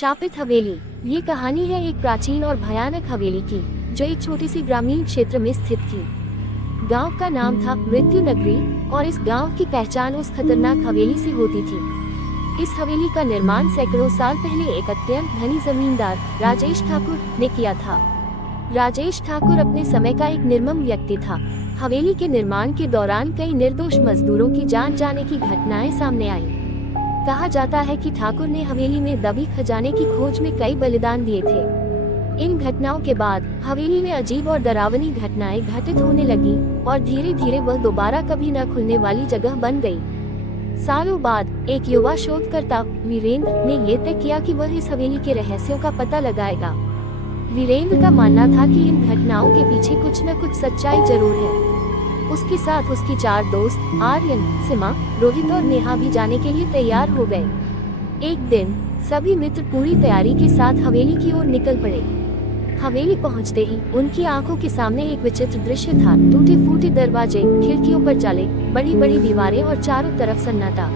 शापित हवेली। ये कहानी है एक प्राचीन और भयानक हवेली की, जो एक छोटी सी ग्रामीण क्षेत्र में स्थित थी। गांव का नाम था मृत्यु नगरी और इस गांव की पहचान उस खतरनाक हवेली से होती थी। इस हवेली का निर्माण सैकड़ों साल पहले एक अत्यंत धनी जमींदार राजेश ठाकुर ने किया था। राजेश ठाकुर अपने समय का एक निर्मम व्यक्ति था। हवेली के निर्माण के दौरान कई निर्दोष मजदूरों की जान जाने की घटनाएं सामने आई। कहा जाता है कि ठाकुर ने हवेली में दबी खजाने की खोज में कई बलिदान दिए थे। इन घटनाओं के बाद हवेली में अजीब और डरावनी घटनाएं घटित होने लगी और धीरे धीरे वह दोबारा कभी न खुलने वाली जगह बन गई। सालों बाद एक युवा शोधकर्ता वीरेंद्र ने ये तय किया कि वह इस हवेली के रहस्यों का पता लगाएगा। वीरेंद्र का मानना था कि इन घटनाओं के पीछे कुछ न कुछ सच्चाई जरूर है। उसके साथ उसकी 4 दोस्त आर्यन, सीमा, रोहित और नेहा भी जाने के लिए तैयार हो गए। एक दिन सभी मित्र पूरी तैयारी के साथ हवेली की ओर निकल पड़े। हवेली पहुंचते ही उनकी आंखों के सामने एक विचित्र दृश्य था। टूटे फूटे दरवाजे, खिड़कियों पर जाले, बड़ी बड़ी दीवारें और चारों तरफ सन्नाटा।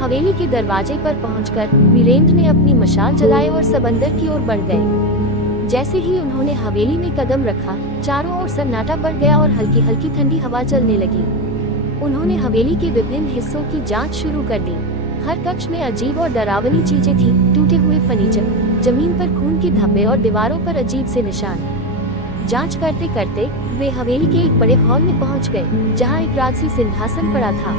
हवेली के दरवाजे पर पहुंचकर वीरेंद्र ने अपनी मशाल जलाई और सब अंदर की ओर बढ़ गए। जैसे ही उन्होंने हवेली में कदम रखा, चारों ओर सन्नाटा बढ़ गया और हल्की हल्की ठंडी हवा चलने लगी। उन्होंने हवेली के विभिन्न हिस्सों की जांच शुरू कर दी। हर कक्ष में अजीब और डरावनी चीजें थी। टूटे हुए फर्नीचर, जमीन पर खून के धब्बे और दीवारों पर अजीब से निशान। जांच करते करते वे हवेली के एक बड़े हॉल में पहुंच गए, जहां एक राजसी सिंहासन पड़ा था।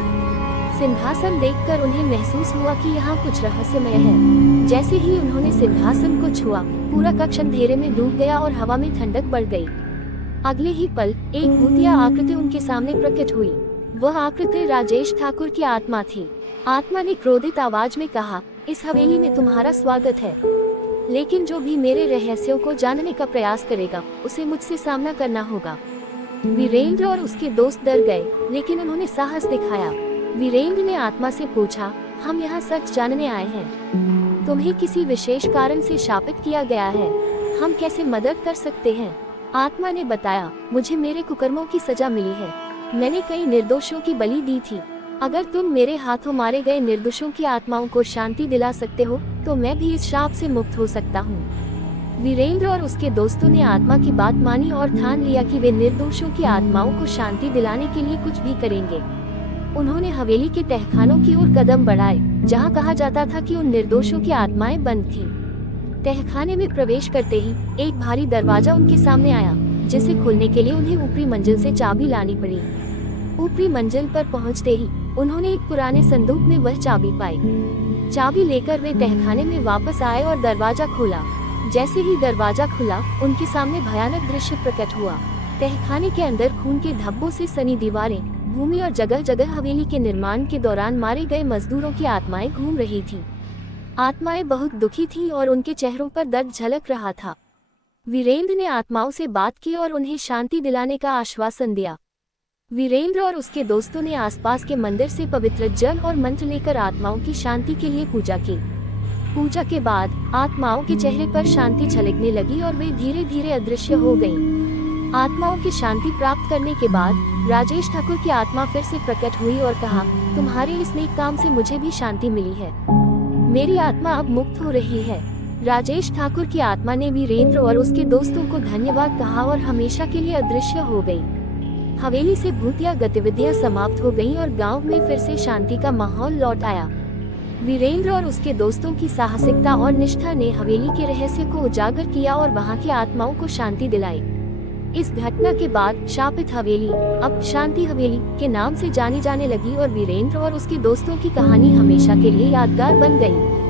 सिंहासन देखकर उन्हें महसूस हुआ कि यहाँ कुछ रहस्यमय है। जैसे ही उन्होंने सिंहासन को छुआ, पूरा कक्ष अंधेरे में डूब गया और हवा में ठंडक बढ़ गई। अगले ही पल एक भूतिया आकृति उनके सामने प्रकट हुई। वह आकृति राजेश ठाकुर की आत्मा थी। आत्मा ने क्रोधित आवाज में कहा, इस हवेली में तुम्हारा स्वागत है, लेकिन जो भी मेरे रहस्यों को जानने का प्रयास करेगा, उसे मुझसे सामना करना होगा। वीरेंद्र और उसके दोस्त डर गए, लेकिन उन्होंने साहस दिखाया। वीरेंद्र ने आत्मा से पूछा, हम यहाँ सच जानने आए हैं। तुम्हें किसी विशेष कारण से शापित किया गया है। हम कैसे मदद कर सकते हैं? आत्मा ने बताया, मुझे मेरे कुकर्मों की सजा मिली है। मैंने कई निर्दोषों की बलि दी थी। अगर तुम मेरे हाथों मारे गए निर्दोषों की आत्माओं को शांति दिला सकते हो, तो मैं भी इस शाप से मुक्त हो सकता हूँ। वीरेंद्र और उसके दोस्तों ने आत्मा की बात मानी और ठान लिया कि वे निर्दोषों की आत्माओं को शांति दिलाने के लिए कुछ भी करेंगे। उन्होंने हवेली के तहखानों की ओर कदम बढ़ाए, जहां कहा जाता था कि उन निर्दोषों की आत्माएं बंद थीं। तहखाने में प्रवेश करते ही एक भारी दरवाजा उनके सामने आया, जिसे खोलने के लिए उन्हें ऊपरी मंजिल से चाबी लानी पड़ी। ऊपरी मंजिल पर पहुंचते ही उन्होंने एक पुराने संदूक में वह चाबी पाई। चाबी लेकर वे तहखाने में वापस आए और दरवाजा खोला। जैसे ही दरवाजा खुला, उनके सामने भयानक दृश्य प्रकट हुआ। तहखाने के अंदर खून के धब्बों से सनी दीवारें, भूमि और जगह जगह हवेली के निर्माण के दौरान मारे गए मजदूरों की आत्माएं घूम रही थीं। आत्माएं बहुत दुखी थीं और उनके चेहरों पर दर्द झलक रहा था। वीरेंद्र ने आत्माओं से बात की और उन्हें शांति दिलाने का आश्वासन दिया। वीरेंद्र और उसके दोस्तों ने आसपास के मंदिर से पवित्र जल और मंत्र लेकर आत्माओं की शांति के लिए पूजा की। पूजा के बाद आत्माओं के चेहरे पर शांति झलकने लगी और वे धीरे धीरे अदृश्य हो गईं। आत्माओं की शांति प्राप्त करने के बाद राजेश ठाकुर की आत्मा फिर से प्रकट हुई और कहा, तुम्हारे इस नेक काम से मुझे भी शांति मिली है। मेरी आत्मा अब मुक्त हो रही है। राजेश ठाकुर की आत्मा ने वीरेंद्र और उसके दोस्तों को धन्यवाद कहा और हमेशा के लिए अदृश्य हो गई। हवेली से भूतिया गतिविधियां समाप्त हो गईं और गांव में फिर से शांति का माहौल लौट आया। वीरेंद्र और उसके दोस्तों की साहसिकता और निष्ठा ने हवेली के रहस्य को उजागर किया और वहां की आत्माओं को शांति दिलाई। इस घटना के बाद शापित हवेली अब शांति हवेली के नाम से जानी जाने लगी और वीरेंद्र और उसके दोस्तों की कहानी हमेशा के लिए यादगार बन गई।